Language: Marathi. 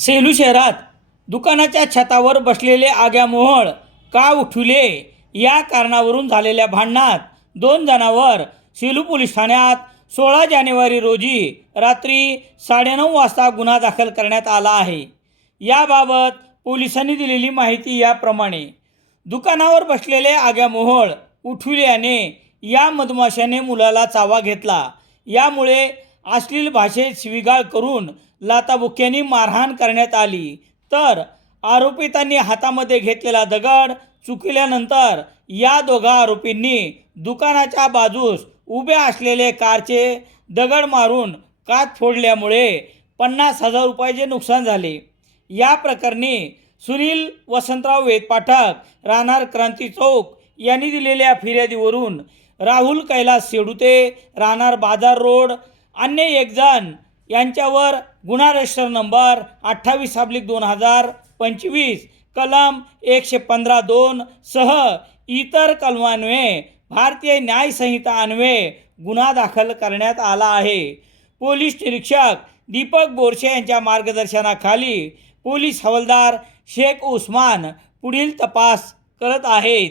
सेलू शहरात दुकानाच्या छतावर बसलेले आग्यामोहळ का उठविले या कारणावरून झालेल्या भांडणात दोन जणांवर सेलू पोलीस ठाण्यात सोळा जानेवारी रोजी रात्री साडेनऊ वाजता गुन्हा दाखल करण्यात आला आहे. याबाबत पोलिसांनी दिलेली माहिती याप्रमाणे दुकानावर बसलेले आग्यामोहळ उठविल्याने या मधमाशाने मुलाला चावा घेतला. यामुळे अश्लील भाषेत शिवीगाळ करून लाताबुक्क्यांनी मारहाण करण्यात आली. तर आरोपितांनी हातामध्ये घेतलेला दगड चुकल्यानंतर या दोघा आरोपींनी दुकानाच्या बाजूस उभ्या असलेले कारचे दगड मारून कात फोडल्यामुळे पन्नास हजार रुपयाचे नुकसान झाले. या प्रकरणी सुनील वसंतराव वेदपाठक राहणार क्रांती चौक यांनी दिलेल्या फिर्यादीवरून राहुल कैलास सेडुते राहणार बाजार रोड अन्य एकजण यांच्यावर गुन्हा रजिस्टर नंबर अठ्ठावीस अब्लिक दोन हजार पंचवीस कलम एकशे पंधरा दोन सह इतर कलमान्वये भारतीय न्यायसंहिता अन्वये गुन्हा दाखल करण्यात आला आहे. पोलीस निरीक्षक दीपक बोरशे यांच्या मार्गदर्शनाखाली पोलीस हवालदार शेख उस्मान पुढील तपास करत आहेत.